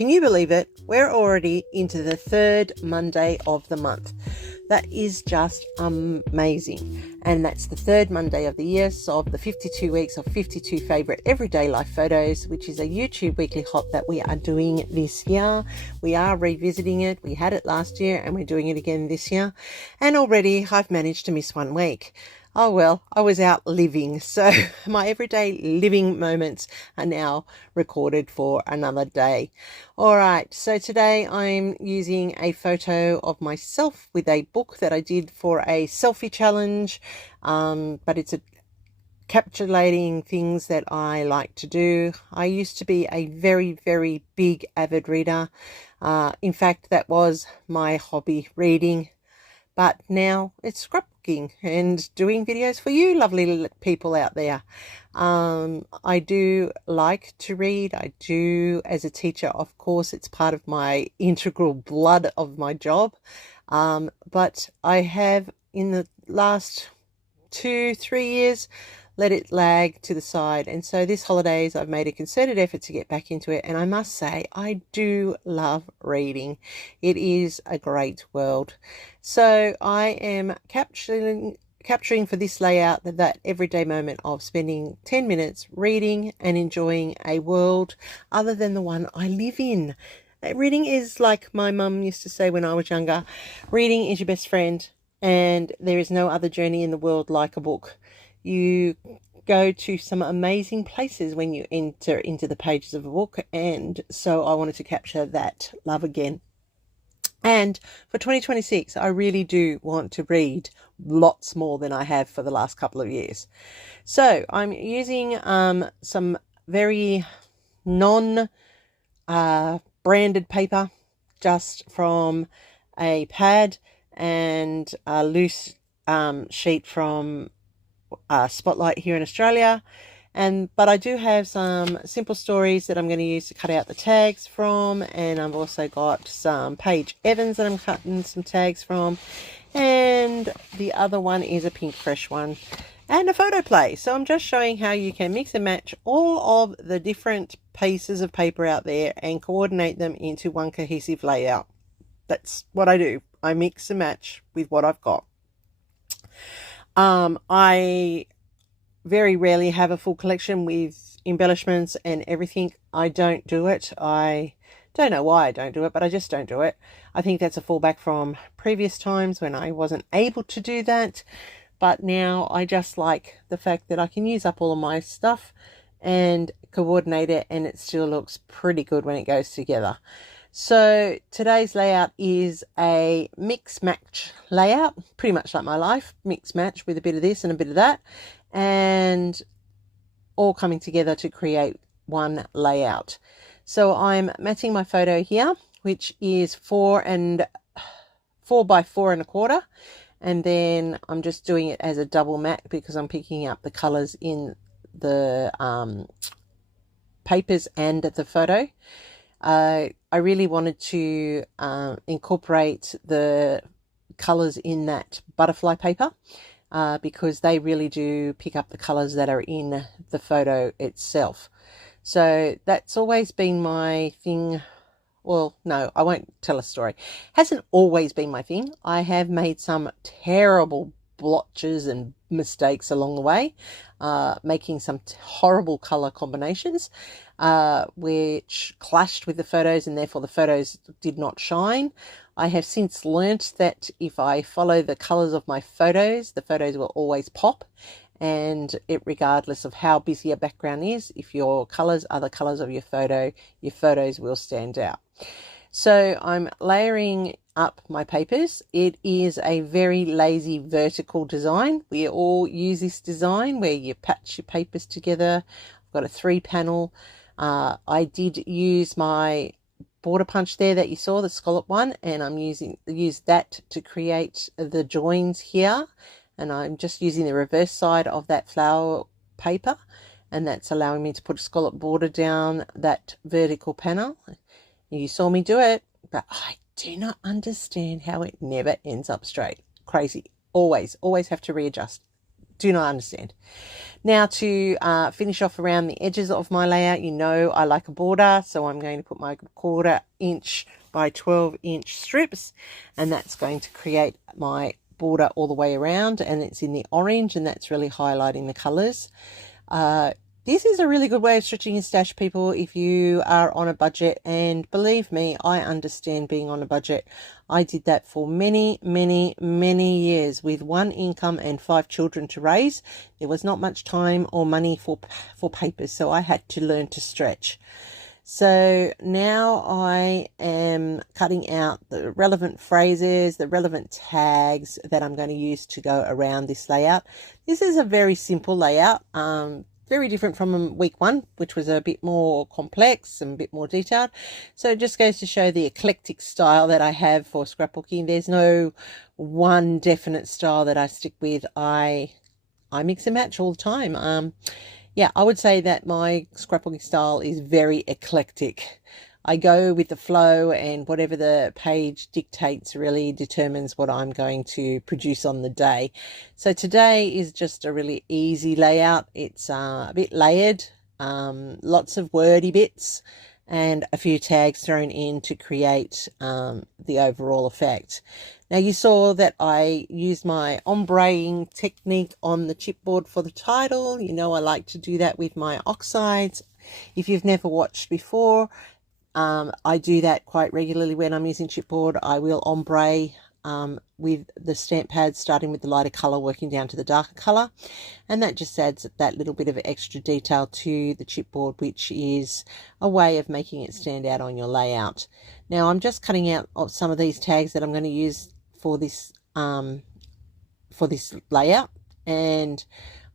Can you believe it? We're already into the third Monday of the month. That is just amazing. And that's the third Monday of the year, so of the 52 weeks of 52 favorite everyday life photos, which is a YouTube weekly hop that we are doing this year. We are revisiting it. We had it last year and we're doing it again this year. And already I've managed to miss one week. Oh well, I was out living, so my everyday living moments are now recorded for another day. All right, so today I'm using a photo of myself with a book that I did for a selfie challenge, but it's capitulating things that I like to do. I used to be a very, very big avid reader. In fact, that was my hobby, reading. But now it's scrapbooking and doing videos for you lovely people out there. I do like to read. I do as a teacher, of course, it's part of my integral blood of my job. But I have in the last 2-3 years let it lag to the side, and so this holidays I've made a concerted effort to get back into it, and I must say I do love reading. It is a great world. So I am capturing for this layout that everyday moment of spending 10 minutes reading and enjoying a world other than the one I live in. Reading is, like my mum used to say when I was younger, reading is your best friend, and there is no other journey in the world like a book. You go to some amazing places when you enter into the pages of a book, and so I wanted to capture that love again. And for 2026, I really do want to read lots more than I have for the last couple of years. So I'm using some very non-branded paper, just from a pad and a loose sheet from Spotlight here in Australia, but I do have some simple stories that I'm going to use to cut out the tags from, and I've also got some Paige Evans that I'm cutting some tags from, and the other one is a pink fresh one and a photo play. So I'm just showing how you can mix and match all of the different pieces of paper out there and coordinate them into one cohesive layout. That's what I do. I mix and match with what I've got. I very rarely have a full collection with embellishments and everything. I don't do it. I don't know why I don't do it, but I just don't do it. I think that's a fallback from previous times when I wasn't able to do that. But now I just like the fact that I can use up all of my stuff and coordinate it, and it still looks pretty good when it goes together. So today's layout is a mix match layout, pretty much like my life, mix match with a bit of this and a bit of that, and all coming together to create one layout. So I'm matching my photo here, which is 4 by 4.25, and then I'm just doing it as a double mat because I'm picking up the colors in the papers and the photo. I really wanted to incorporate the colors in that butterfly paper because they really do pick up the colors that are in the photo itself. So that's always been my thing. Well, no, I won't tell a story. Hasn't always been my thing. I have made some terrible blotches and mistakes along the way, making some horrible color combinations, which clashed with the photos, and therefore the photos did not shine. I have since learnt that if I follow the colors of my photos, the photos will always pop, and regardless of how busy a background is, if your colors are the colors of your photos will stand out. So I'm layering up my papers. It is a very lazy vertical design. We all use this design where you patch your papers together. I've got a 3-panel. I did use my border punch there that you saw, the scallop one, and I'm use that to create the joins here. And I'm just using the reverse side of that flower paper, and that's allowing me to put a scallop border down that vertical panel. You saw me do it, but I do not understand how it never ends up straight. Crazy. Always have to readjust. do not understand. Now to finish off around the edges of my layout, you know I like a border, so I'm going to put my 1/4 inch by 12 inch strips, and that's going to create my border all the way around, and it's in the orange, and that's really highlighting the colors. This is a really good way of stretching your stash, people, if you are on a budget, and believe me, I understand being on a budget. I did that for many, many, many years with 1 income and 5 children to raise. There was not much time or money for papers, so I had to learn to stretch. So now I am cutting out the relevant phrases, the relevant tags that I'm going to use to go around this layout. This is a very simple layout. Very different from week 1, which was a bit more complex and a bit more detailed. So it just goes to show the eclectic style that I have for scrapbooking. There's no one definite style that I stick with. I mix and match all the time. Yeah, I would say that my scrapbooking style is very eclectic. I go with the flow, and whatever the page dictates really determines what I'm going to produce on the day. So today is just a really easy layout. It's a bit layered, lots of wordy bits, and a few tags thrown in to create the overall effect. Now you saw that I used my ombreing technique on the chipboard for the title. You know I like to do that with my oxides. If you've never watched before, I do that quite regularly when I'm using chipboard. I will ombre with the stamp pads, starting with the lighter color, working down to the darker color, and that just adds that little bit of extra detail to the chipboard, which is a way of making it stand out on your layout. Now I'm just cutting out of some of these tags that I'm going to use for this layout, and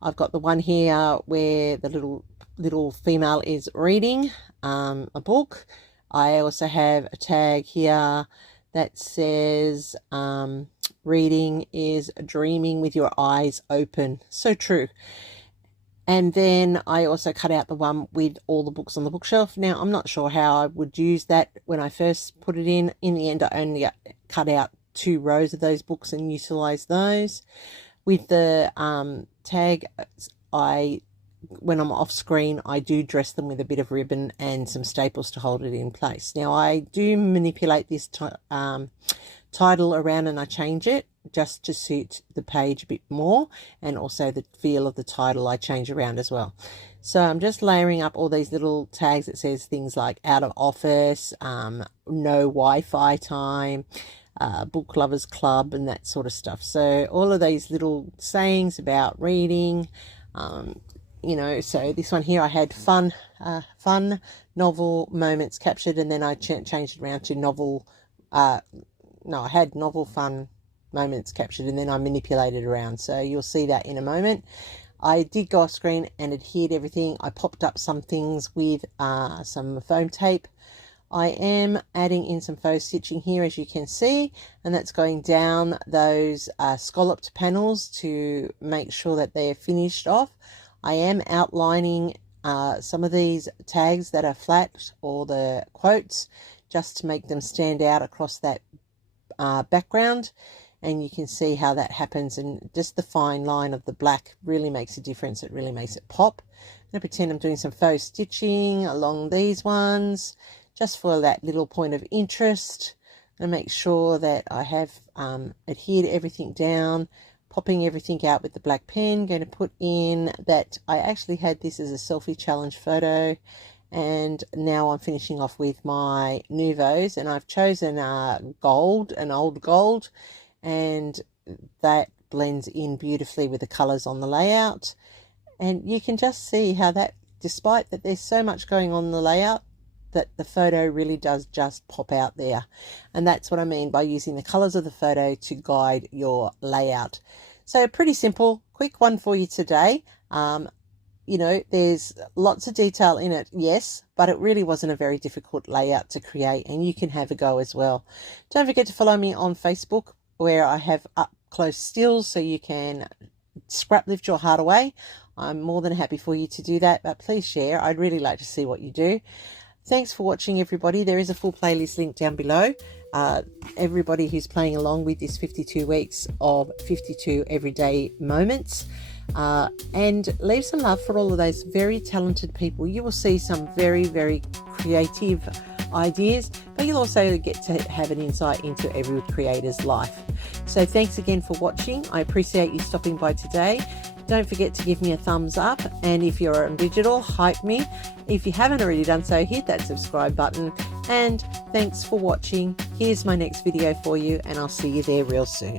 I've got the one here where the little female is reading a book. I also have a tag here that says reading is dreaming with your eyes open. So true. And then I also cut out the one with all the books on the bookshelf. Now I'm not sure how I would use that when I first put it in. In the end, I only cut out 2 rows of those books and utilize those. With the tag, when I'm off screen, I do dress them with a bit of ribbon and some staples to hold it in place. Now I do manipulate this title around, and I change it just to suit the page a bit more, and also the feel of the title I change around as well. So I'm just layering up all these little tags that says things like out of office, no Wi-Fi time, book lovers club, and that sort of stuff. So all of these little sayings about reading, you know. So this one here, I had fun novel moments captured, and then I changed it around to novel, I had novel fun moments captured, and then I manipulated around. So you'll see that in a moment. I did go off screen and adhered everything. I popped up some things with some foam tape. I am adding in some faux stitching here, as you can see, and that's going down those scalloped panels to make sure that they're finished off. I am outlining some of these tags that are flat, or the quotes, just to make them stand out across that background, and you can see how that happens, and just the fine line of the black really makes a difference. It really makes it pop. I'm going to pretend I'm doing some faux stitching along these ones, just for that little point of interest, and make sure that I have adhered everything down, popping everything out with the black pen. Going to put in that I actually had this as a selfie challenge photo, and now I'm finishing off with my Nouveaux, and I've chosen gold, an old gold, and that blends in beautifully with the colors on the layout. And you can just see how that, despite that there's so much going on in the layout, that the photo really does just pop out there. And that's what I mean by using the colors of the photo to guide your layout. So pretty simple, quick one for you today. You know, there's lots of detail in it, yes, but it really wasn't a very difficult layout to create, and you can have a go as well. Don't forget to follow me on Facebook, where I have up close stills, so you can scrap lift your heart away. I'm more than happy for you to do that, but please share. I'd really like to see what you do. Thanks for watching, everybody. There is a full playlist link down below. Everybody who's playing along with this 52 weeks of 52 everyday moments. and leave some love for all of those very talented people. You will see some very, very creative ideas, but you'll also get to have an insight into every creator's life. So thanks again for watching. I appreciate you stopping by today. Don't forget to give me a thumbs up, and if you're on digital, hype me. If you haven't already done so, hit that subscribe button, and thanks for watching. Here's my next video for you, and I'll see you there real soon.